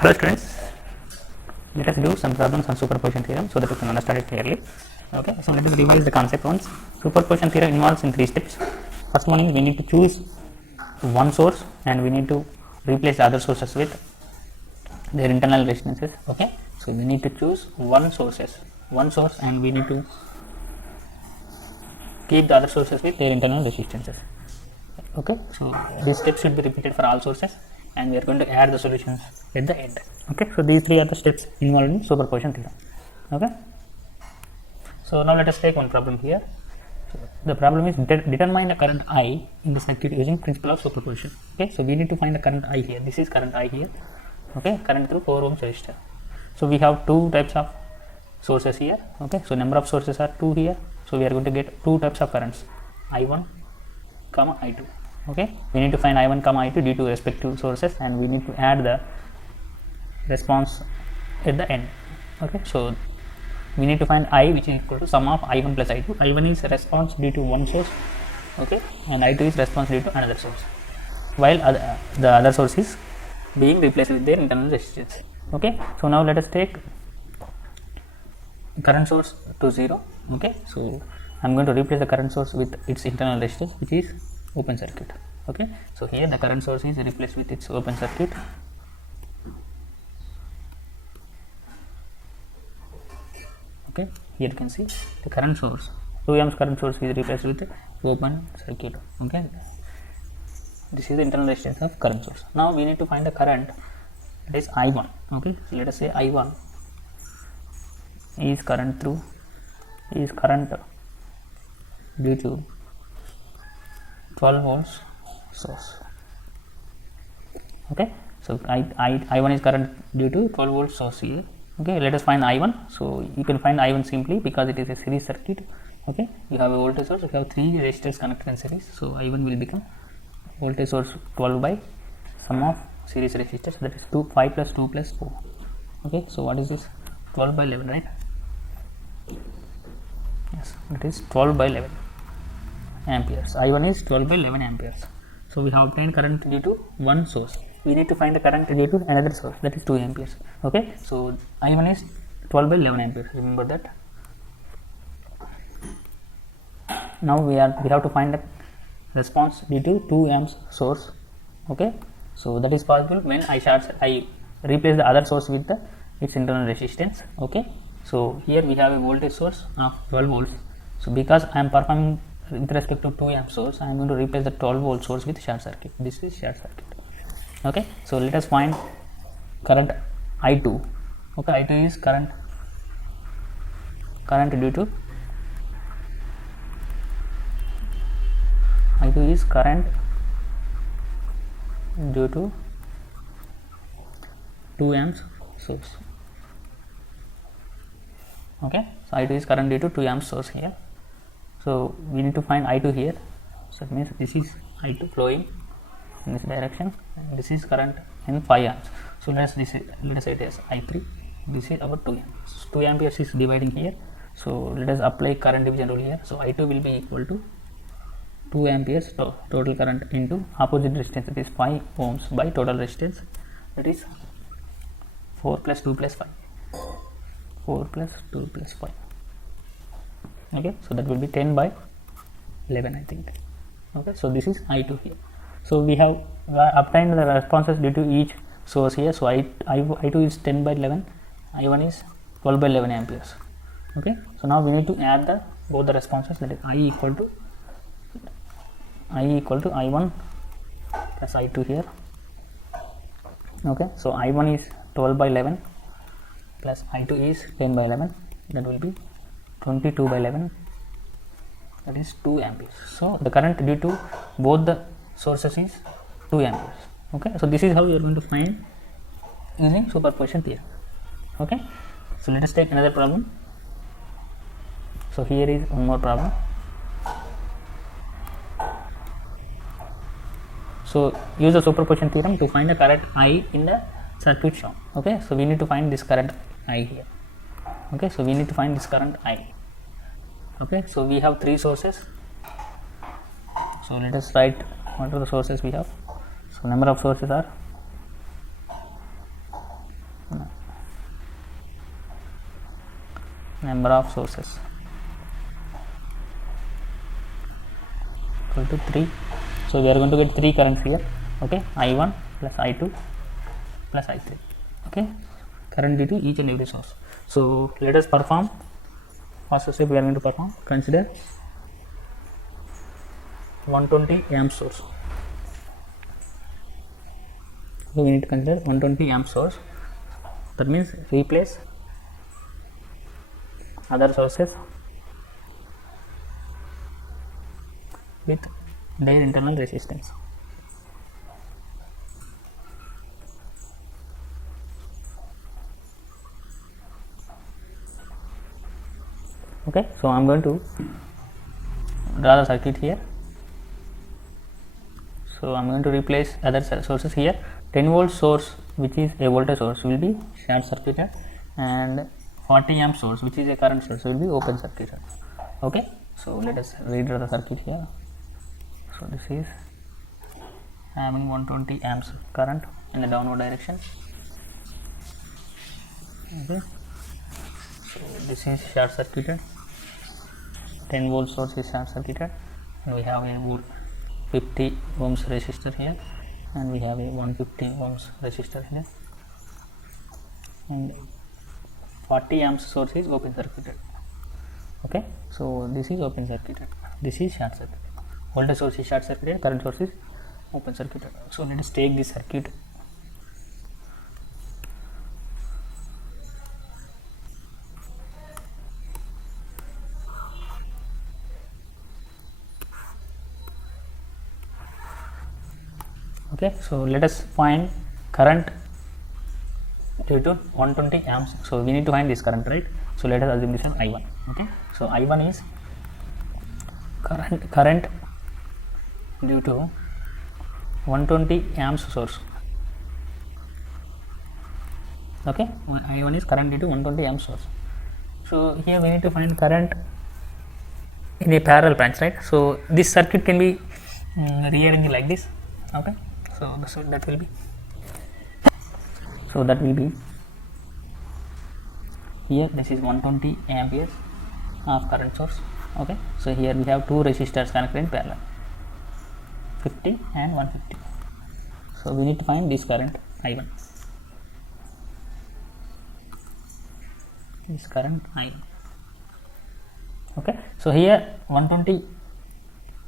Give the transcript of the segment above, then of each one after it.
Hello students, let us do some problems on superposition theorem so that we can understand it clearly. Okay, so let us revise the concept once. Superposition theorem involves in three steps. First one is we need to choose one source and we need to replace the other sources with their internal resistances. Okay, so we need to choose one source and we need to keep the other sources with their internal resistances. Okay, so this step should be repeated for all sources and we are going to add the solutions at the end. Okay, so these three are the steps involved in superposition theorem. Okay, so now let us take one problem here. So the problem is determine the current I in the circuit using principle of superposition. Okay, so we need to find the current I here. This is current I here. Okay, current through 4 ohms resistor. So we have two types of sources here. Okay, so number of sources are 2 here. So we are going to get two types of currents, I1 comma I2. Okay, we need to find I1 comma I2 due to respective sources and we need to add the response at the end. Okay, so we need to find I which is equal to sum of I1 plus I2. I1 is response due to one source, okay, and I2 is response due to another source, while the other source is being replaced with their internal resistance. Okay, so now let us take current source to 0. Okay, so I am going to replace the current source with its internal resistance, which is open circuit. Okay, so here the current source is replaced with its open circuit. Okay, here you can see the current source, 2 amps current source is replaced with the open circuit. Okay, this is the internal resistance of current source. Now we need to find the current, that is I1. Okay, so let us say I1 is current due to 12 volts source. Okay, so I1 is current due to 12 volt source here. Okay, let us find I1. So you can find I1 simply because it is a series circuit. Okay, you have a voltage source, you have 3 resistors connected in series, so I1 will become voltage source 12 by sum of series resistors, that is 5 plus 2 plus 4. Okay, so what is this? 12 by 11, right? Yes, it is 12 by 11 amperes. I1 is 12 by 11 amperes. So we have obtained current due to one source. We need to find the current due to another source, that is 2 amperes. Okay, so I1 is 12 by 11 amperes. Remember that. Now we have to find the response due to 2 amps source. Okay, so that is possible when I replace the other source with its internal resistance. Okay, so here we have a voltage source of 12 volts. So because I am performing with respect to 2 amp source, I am going to replace the 12 volt source with short circuit. This is short circuit. Okay, so let us find current I2. Okay, I2 is current due to I2 is current due to 2 amps source. Okay, so I2 is current due to 2 amps source here. So we need to find I2 here. So it means this is I2 flowing in this direction and this is current in 5 amps. So let us say it as I3. This is about 2 amps. 2 amperes is dividing here. So let us apply current division rule here. So I2 will be equal to 2 amperes total current into opposite resistance, that is 5 ohms by total resistance, that is 4 plus 2 plus 5. 4 plus 2 plus 5. Okay, so that will be 10 by 11, I think. Okay, so this is I2 here. So we have obtained the responses due to each source here. So I2 is 10 by 11, I1 is 12 by 11 amperes. Okay, so now we need to add both the responses, that is I equal to I1 plus I2 here. Okay, so I1 is 12 by 11 plus I2 is 10 by 11, that will be 22 by 11, that is 2 amperes. So the current due to both the sources is 2 amperes. Okay, so this is how you are going to find using superposition theorem. Okay, so let us take another problem. So here is one more problem. So use the superposition theorem to find the current I in the circuit shown. Okay, so we need to find this current I here. Okay, so we need to find this current I. Okay, so we have 3 sources. So let us write what are the sources we have. So number of sources are number of sources equal to 3. So we are going to get 3 currents here. Okay, I1 plus I2 plus I3. Okay, current due to each and every source. So let us perform. First step we are going to perform. Consider 120 amp source. So we need to consider 120 amp source. That means replace other sources with their internal resistance. Okay, so I am going to draw the circuit here. So I am going to replace other sources here. 10 volt source, which is a voltage source, will be short circuited, and 40 amp source, which is a current source, will be open circuited. Okay, so let us redraw the circuit here. So this is having 120 amps current in the downward direction. Okay, so this is short circuited. 10 volt source is short circuited, and we have a 50 ohms resistor here, and we have a 150 ohms resistor here, and 40 amps source is open circuited. Okay, so this is open circuited, this is short circuited. Voltage source is short circuited, current source is open circuited. So let us take this circuit. Okay, so let us find current due to 120 amps. So we need to find this current, right? So let us assume this as I1. Okay, so I1 is current due to 120 amps source. Okay, I1 is current due to 120 amps source. So here we need to find current in a parallel branch, right? So this circuit can be rearranged like this. Okay, so that will be here. This is 120 amperes of current source. Okay, so here we have two resistors connected in parallel, 50 and 150. So we need to find this current I1. This current I1. Okay, so here 120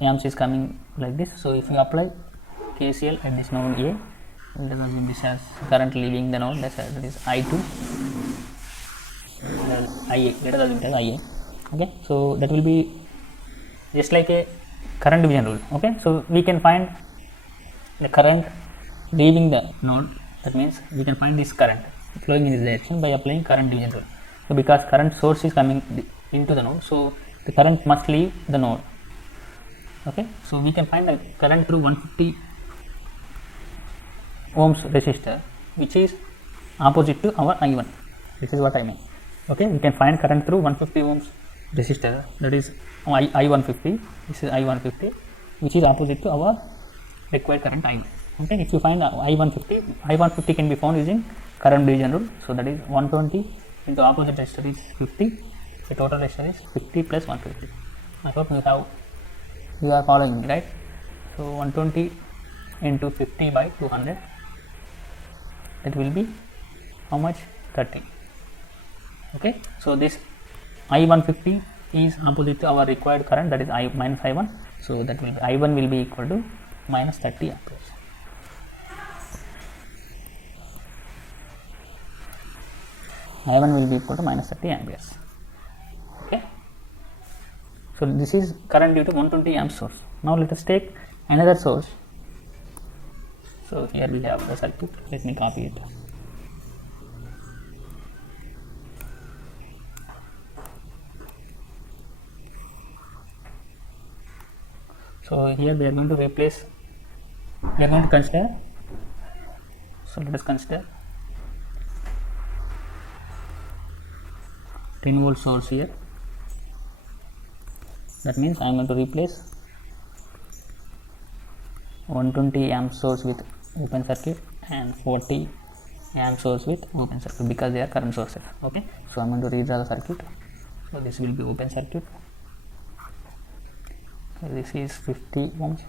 amps is coming like this. So if you apply KCL at this node A, let us assume this as current leaving the node, that is I2, IA, let us assume it as IA. Okay, so that will be just like a current division rule. Okay, so we can find the current leaving the node. That means we can find this current flowing in this direction by applying current division rule. So because current source is coming into the node, so the current must leave the node. Okay, so we can find the current through 150 ohms resistor, which is opposite to our I1. This is what I mean. Okay, we can find current through 150 ohms resistor, that is I150. This is I150, which is opposite to our required current I1. Okay, if you find I150 can be found using current division rule. So that is 120 into opposite resistor is 50. The total resistor is 50 plus 150. I hope you are following me, right? So 120 into 50 by 200, it will be how much? 30. Okay, so this I150 is opposite to our required current, that is minus I1. So that will be I1 will be equal to minus 30 amperes. I1 will be equal to minus 30 amperes. Okay, so this is current due to 120 amp source. Now let us take another source. So here we have the circuit. Let me copy it. So here we are going to replace, we are going to consider, so let us consider 10 volt source here. That means I am going to replace 120 amp source with open circuit and 40 amp source with open circuit because they are current sources. Okay, so I am going to redraw the circuit. So this will be open circuit. This is 50 ohms.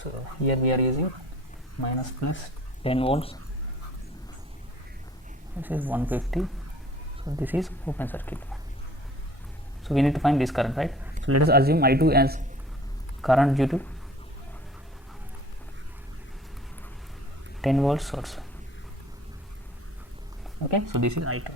So here we are using minus plus 10 volts. This is 150. So this is open circuit. So we need to find this current, right? So let us assume I2 as current due to 10 volt source. Okay, so this is I2.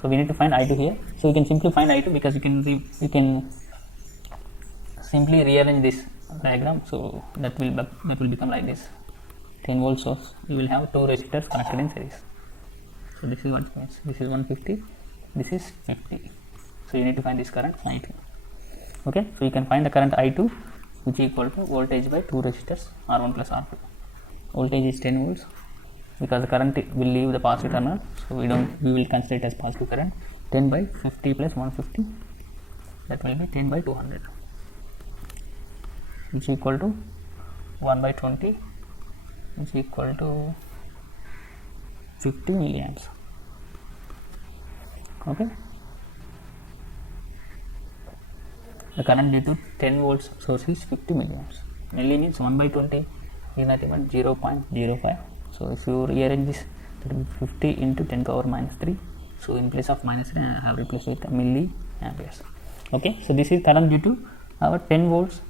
So we need to find I2 here. So you can simply find I2 because you can simply rearrange this diagram. So that will become like this. 10 volt source. You will have two resistors connected in series. So this is what it means. This is 150. This is 50. So you need to find this current I2. Okay, so you can find the current I2, which is equal to voltage by two resistors R1 plus R2. Voltage is 10 volts because the current will leave the positive terminal, so we will consider it as positive current. 10 by 50 plus 150, that will be 10 by 200, which is equal to 1 by 20, which is equal to 50 milliamps. Okay, the current due to 10 volts source is 50 milliamps. Milli means 1 by 20 is nothing but 0.05. So if you rearrange this, that will be 50 into 10 power minus 3. So in place of minus 3, I have replaced with milliamperes. Okay, so this is current due to our 10 volts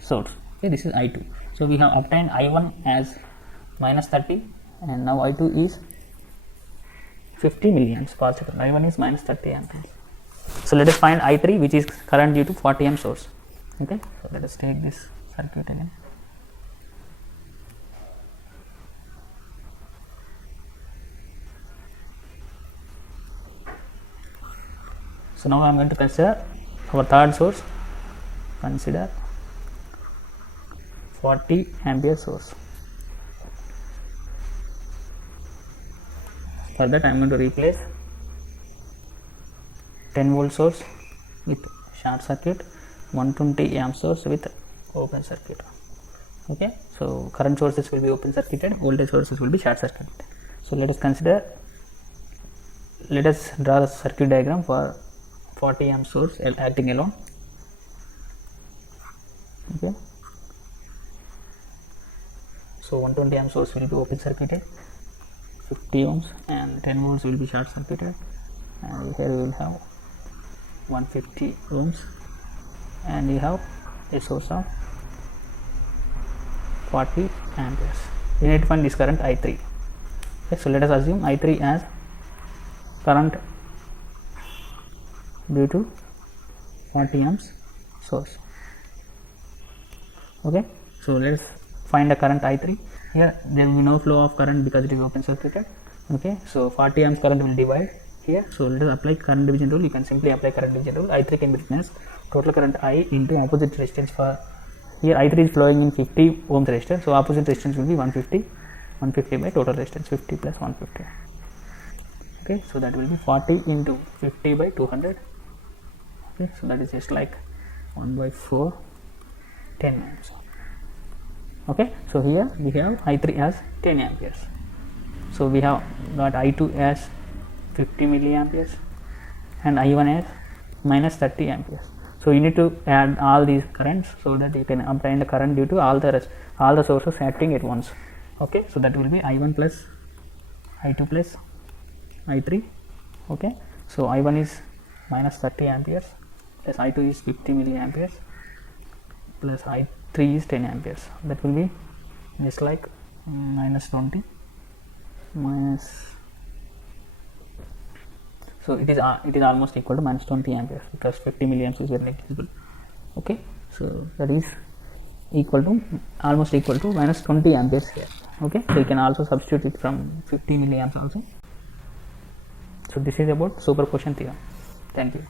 source. Okay, this is I2. So we have obtained I1 as minus 30, and now I2 is 50 milliamps positive. I1 is minus 30 amperes. So let us find I3, which is current due to 40 amp source. Okay, so let us take this circuit again. So now I am going to consider our third source. Consider 40 ampere source. For that I am going to replace 10 volt source with short circuit, 120 amp source with open circuit. Okay, so current sources will be open circuited, voltage sources will be short circuited. So let us draw the circuit diagram for 40 amp source acting alone. Okay, so 120 amp source will be open circuited, 50 ohms, and 10 volts will be short circuited, and here we will have 150 ohms, and we have a source of 40 amperes. We need to find this current I3. Okay, so let us assume I3 as current due to 40 amps source. Okay, so let us find the current I3. Here there will be no flow of current because it is open circuited. Okay, so 40 amps current will divide here. So let us apply current division rule. You can simply apply current division rule. I3 can be written as total current I into opposite resistance. For here I3 is flowing in 50 ohms resistor, so opposite resistance will be 150 by total resistance 50 plus 150. Okay, so that will be 40 into 50 by 200. Okay, so that is just like 1 by 4, 10 amps. Okay, so here we have I3 as 10 amperes. So we have got I2 as 50 milliamperes and I1 as minus 30 amperes. So you need to add all these currents so that you can obtain the current due to all the sources acting at once. Okay, so that will be I1 plus I2 plus I3. Okay, so I1 is minus 30 amperes plus I2 is 50 milliamperes plus I3 is 10 amperes. That will be just like minus 20 minus. So it is almost equal to minus 20 amperes because 50 milliamps is very negligible. Okay, so that is almost equal to minus 20 amperes here. Okay, so you can also substitute it from 50 milliamps also. So this is about superposition theorem. Thank you.